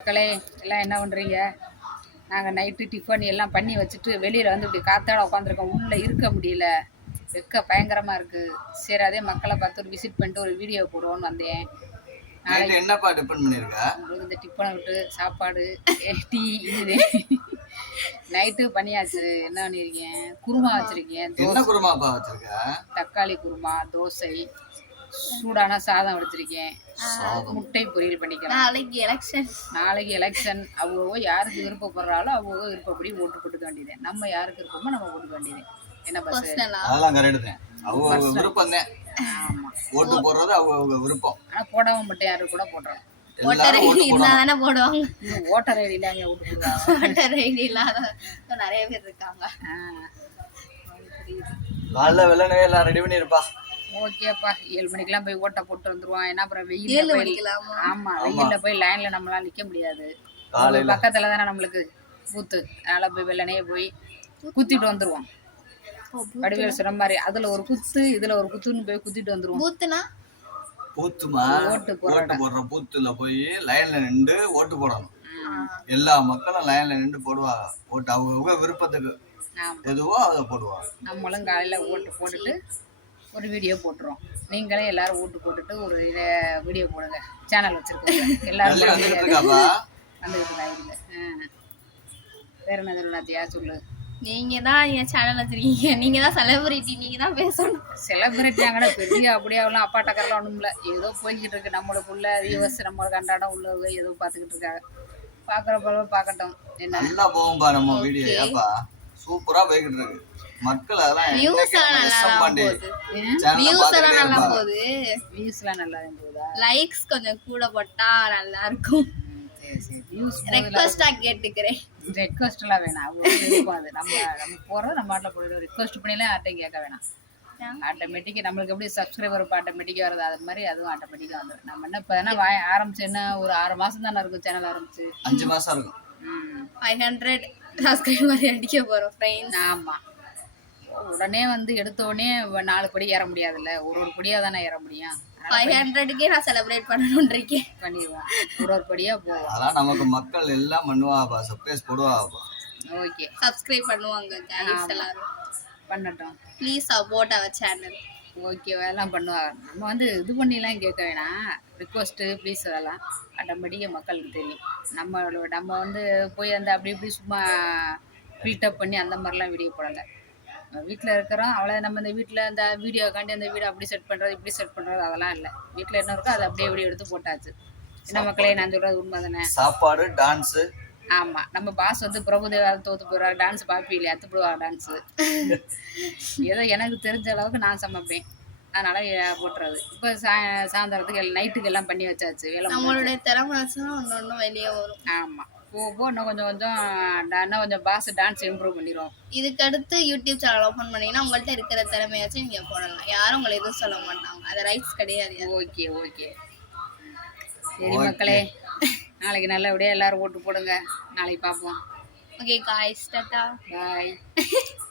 மக்களே எல்லாம் என்ன பண்ணுறீங்க? நாங்கள் நைட்டு டிஃபன் எல்லாம் பண்ணி வச்சுட்டு வெளியில் வந்து இப்படி காத்தாட உட்காந்துருக்கோம். உள்ளே இருக்க முடியல, வெக்க பயங்கரமாக இருக்குது. சரி, அதே மக்களை பார்த்து ஒரு விசிட் பண்ணிட்டு ஒரு வீடியோ போடுவோன்னு வந்தேன். நாளைக்கு என்னப்பா டிஃபன் பண்ணியிருக்கா? உங்களுக்கு இந்த டிஃபனை விட்டு சாப்பாடு டீ இது நைட்டு பண்ணியாச்சு. என்ன பண்ணியிருக்கேன்? குருமா வச்சுருக்கேன். என்ன குருமாப்பா வச்சுருக்க? தக்காளி குருமா, தோசை, சூடான சாதம் வச்சிருக்கேன். முட்டை பொரியல் பண்ணிக்கலாம். நாளைக்கு எலெக்ஷன். அவங்க யாருக்கு விருப்பப்படுறாலும் அவங்க விருப்பப்படி ஓட்டு போட்டுக்க வேண்டியது. நம்ம யாருக்கு விருப்பமோ நம்ம போட்டுக்க வேண்டியது. என்ன பஸ் அதெல்லாம் கரெக்ட் தான். அவங்க விருப்பம் தான். ஆமா, ஓட்டு போடுறது அவங்க விருப்பம். ஆனா போடாம மட்டும் யாரு கூட போடுறோம். ஓட்டர் ஐடி இல்லாதானே போடுவாங்க. ஓட்டர் ஐடி இல்லாம ஓட்டு போடுவாங்க. ஓட்டர் ஐடி இல்லாத நிறைய பேர் இருக்காங்க. காலைல வெள்ளனே எல்லாம் ரெடி பண்ணிருப்பா. ஓகேப்பா, 7 மணிக்கெல்லாம் போய் ஓட்டை போட்டு வந்துருவான். ஏன்னா அப்புறம் வெயில்ல போய், ஆமா வெயில்ல போய் லைன்ல நம்மளால நிக்க முடியாது. பக்கத்துல தானே நம்மளுக்கு பூத்து. அதனால போய் வெள்ளனே போய் குத்திட்டு வந்துருவோம். வடிவேல் சொன்ன மாதிரி அதுல ஒரு குத்து இதுல ஒரு குத்துன்னு போய் குத்திட்டு வந்துருவோம். பூத்துமா ஓட்டு போடுற பூத்துல போய் லைன்ல நின்று ஓட்டு போடணும். எல்லா மக்களும் லைன்ல நின்று போடுவாங்க ஓட்டு. அவங்க விருப்பத்துக்கு எதுவோ அதை போடுவாங்க. நம்மளும் காலையில ஓட்டு போட்டுட்டு ஒரு வீடியோ போட்டுருவோம். நீங்களே எல்லாரும் ஓட்டு போட்டுட்டு ஒரு வீடியோ போடுங்க. சேனல் வச்சிருக்கோங்க எல்லாரும் வந்துருக்குதா? வேற என்ன சொல்லலாத்தியா சொல்லு. நீங்க தான் என் சேனல் வச்சிருக்கீங்க. நீங்க தான் செலிபிரிட்டி. நீங்க தான் பேசணும். செலிபிரிட்டியாங்கடா பெரிய அப்படியே அவ்வளோ அப்பா டக்கரெலாம் ஒன்றும் இல்லை. ஏதோ போய்கிட்டு இருக்கு. நம்மளுக்குள்ள வியூவர்ஸ் நம்மளுக்கு அன்றாடம் உள்ளவங்க ஏதோ பார்த்துக்கிட்டு இருக்காங்க. பார்க்குறப்ப பார்க்கட்டும். என்ன நல்லா போகும்பா நம்ம வீடியோ. ஏப்பா சூப்பரா போய்கிட்டு இருக்கு. மக்கள் அதெல்லாம் லைக்ஸ் கொஞ்சம் கூட போட்டா நல்லா இருக்கும். ரெக்வெஸ்டா கேட்டுக்கிறேன். ரெக்வெஸ்ட்லாம் வேணாம். அது நம்ம போறோம், நம்ம ஆட்டில் போடுறோம். ரெக்வெஸ்ட் பண்ணிலாம் யார்ட்டையும் கேட்க வேணாம். ஆட்டோமேட்டிக்காக நம்மளுக்கு எப்படி சப்ஸ்கிரைபர் இப்போ ஆட்டோமேட்டிக்காக வருது, அது மாதிரி அதுவும் ஆட்டோமேட்டிக்காக வந்துடும். நம்ம என்ன இப்போ என்ன ஆரம்பிச்சு என்ன ஒரு 6 மாதம் தானே இருக்கும் சேனல் ஆரம்பிச்சு. 5 மாதம் இருக்கும். 500 சப்ஸ்கிரைபர் அடிக்க போகிறோம் ஃப்ரெண்ட்ஸ். ஆமாம், உடனே வந்து எடுத்தோடனே 4 படி ஏற முடியாதுல்ல. ஒரு படியாக தானே ஏற முடியும். 500க்கே நான் செலிப்ரேட் பண்ணணும்னு இருக்கேன். பண்ணிடுவோம். ஒரு படியாக போவோம். அதெல்லாம் நமக்கு மக்கள் எல்லாம் பண்ணுவாப்பா. சர்ப்ரைஸ் போடுவாப்பா. ஓகே, சப்ஸ்கிரைப் பண்ணுவாங்க गाइस. எல்லாரும் பண்ணட்டும். ப்ளீஸ் சப்போர்ட் அவர் சேனல். ஓகே, எல்லாம் பண்ணுவாங்க. நம்ம வந்து இது பண்ணிலாம் கேட்க வேணாம். ரிக்வஸ்ட்டு ப்ளீஸ் அதெல்லாம் ஆட்டோமேட்டிக்காக மக்களுக்கு தெரியும். நம்ம வந்து போய் அந்த அப்படி இப்படி சும்மா ஃபில்டப் பண்ணி அந்த மாதிரிலாம் வீடியோ போடலை. வீட்டில் இருக்கிறோம் அவ்வளோ. நம்ம இந்த வீட்டில் அந்த வீடியோக்காண்டி அந்த வீடியோ அப்படி செட் பண்ணுறது இப்படி செட் பண்ணுறது அதெல்லாம் இல்லை. வீட்டில் என்ன இருக்கோ அதை அப்படியே வீடியோ எடுத்து போட்டாச்சு. என்ன மக்களே, நான் சொல்கிறது உண்மை தானே? சாப்பாடு, டான்ஸு. ஆமாம், நம்ம பாஸ் வந்து பிரபுதேவா தோற்று போகிறாரு. டான்ஸ் பார்ப்பீங்களே, அத்துப்படுவாங்க டான்ஸு. ஏதோ எனக்கு தெரிஞ்ச அளவுக்கு நான் சமைப்பேன். அதனால் போட்டுறது. இப்போ சாயந்தரத்துக்கு நைட்டுக்கு எல்லாம் பண்ணி வச்சாச்சு. நம்மளுடைய திறமை வச்சுன்னா ஒன்று வெளியே வரும். ஆமாம், இன்னும் கொஞ்சம் பாஸ் டான்ஸ் இம்ப்ரூவ் பண்ணிடுவோம். இதுக்கு அடுத்து யூடியூப் சேனல் ஓப்பன் பண்ணீங்கன்னா உங்கள்கிட்ட இருக்கிற திறமையாச்சும் நீங்க போடலாம். யாரும் உங்களை எதுவும் சொல்ல மாட்டாங்க. அது ரைட்ஸ் கிடையாது. ஓகே ஓகே, சரி மக்களே, நாளைக்கு நல்லபடியாக எல்லாரும் ஓட்டு போடுங்க. நாளைக்கு பார்ப்போம். ஓகே காய்ஸ், டாடா பாய்.